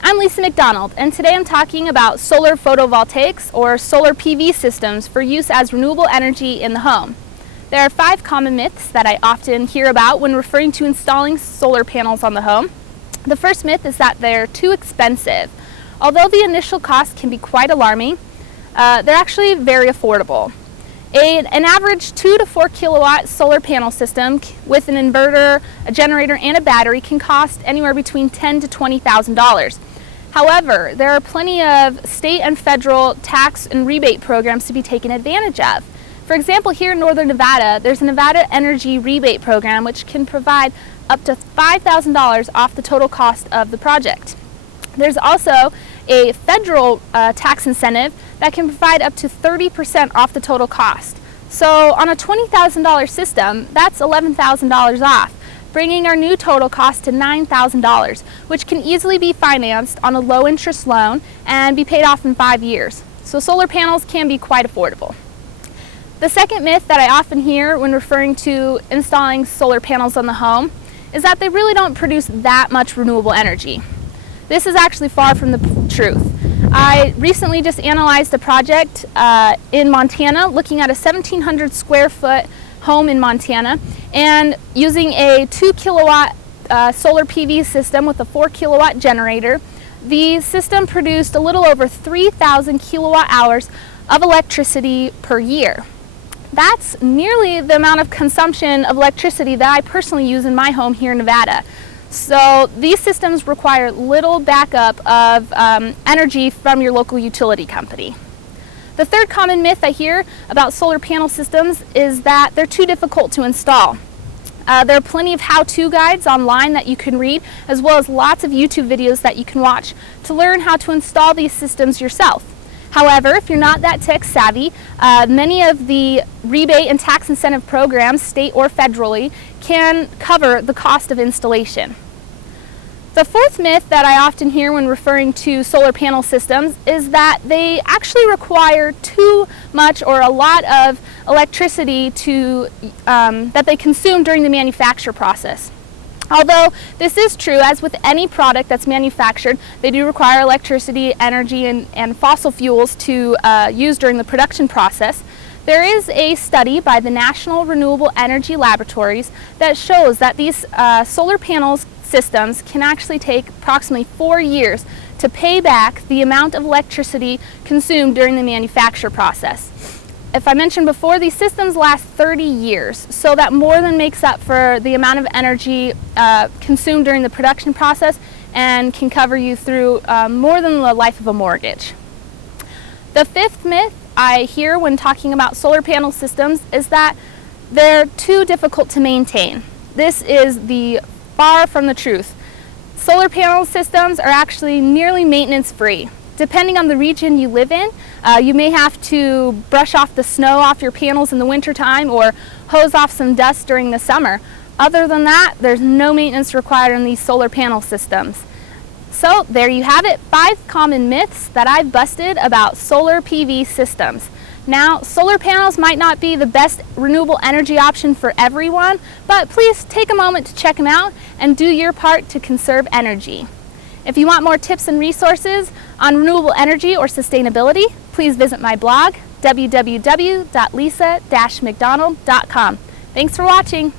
Hi, I'm Lisa McDonald, and today I'm talking about solar photovoltaics or solar PV systems for use as renewable energy in the home. There are 5 common myths that I often hear about when referring to installing solar panels on the home. The first myth is that they're too expensive. Although the initial cost can be quite alarming, they're actually very affordable. An average 2 to 4 kilowatt solar panel system with an inverter, a generator, and a battery can cost anywhere between $10,000 to $20,000. However, there are plenty of state and federal tax and rebate programs to be taken advantage of. For example, here in Northern Nevada, there's a Nevada Energy Rebate Program which can provide up to $5,000 off the total cost of the project. There's also a federal tax incentive that can provide up to 30% off the total cost. So on a $20,000 system, that's $11,000 off, bringing our new total cost to $9,000, which can easily be financed on a low interest loan and be paid off in 5 years. So solar panels can be quite affordable. The second myth that I often hear when referring to installing solar panels on the home is that they really don't produce that much renewable energy. This is actually far from the truth. I recently just analyzed a project in Montana looking at a 1,700 square foot home in Montana, and using a 2 kilowatt solar PV system with a 4 kilowatt generator, the system produced a little over 3,000 kilowatt hours of electricity per year. That's nearly the amount of consumption of electricity that I personally use in my home here in Nevada. So these systems require little backup of energy from your local utility company. The third common myth I hear about solar panel systems is that they're too difficult to install. There are plenty of how-to guides online that you can read, as well as lots of YouTube videos that you can watch to learn how to install these systems yourself. However, if you're not that tech savvy, many of the rebate and tax incentive programs, state or federally, can cover the cost of installation. The fourth myth that I often hear when referring to solar panel systems is that they actually require too much or a lot of electricity that they consume during the manufacture process. Although this is true, as with any product that's manufactured, they do require electricity, energy, and fossil fuels to use during the production process. There is a study by the National Renewable Energy Laboratories that shows that these solar panels systems can actually take approximately 4 years to pay back the amount of electricity consumed during the manufacture process. If I mentioned before, these systems last 30 years, so that more than makes up for the amount of energy consumed during the production process and can cover you through more than the life of a mortgage. The fifth myth I hear when talking about solar panel systems is that they're too difficult to maintain. This is far from the truth. Solar panel systems are actually nearly maintenance-free. Depending on the region you live in, you may have to brush off the snow off your panels in the wintertime or hose off some dust during the summer. Other than that, there's no maintenance required in these solar panel systems. So there you have it, 5 common myths that I've busted about solar PV systems. Now, solar panels might not be the best renewable energy option for everyone, but please take a moment to check them out and do your part to conserve energy. If you want more tips and resources on renewable energy or sustainability, please visit my blog, www.lisa-mcdonald.com. Thanks for watching.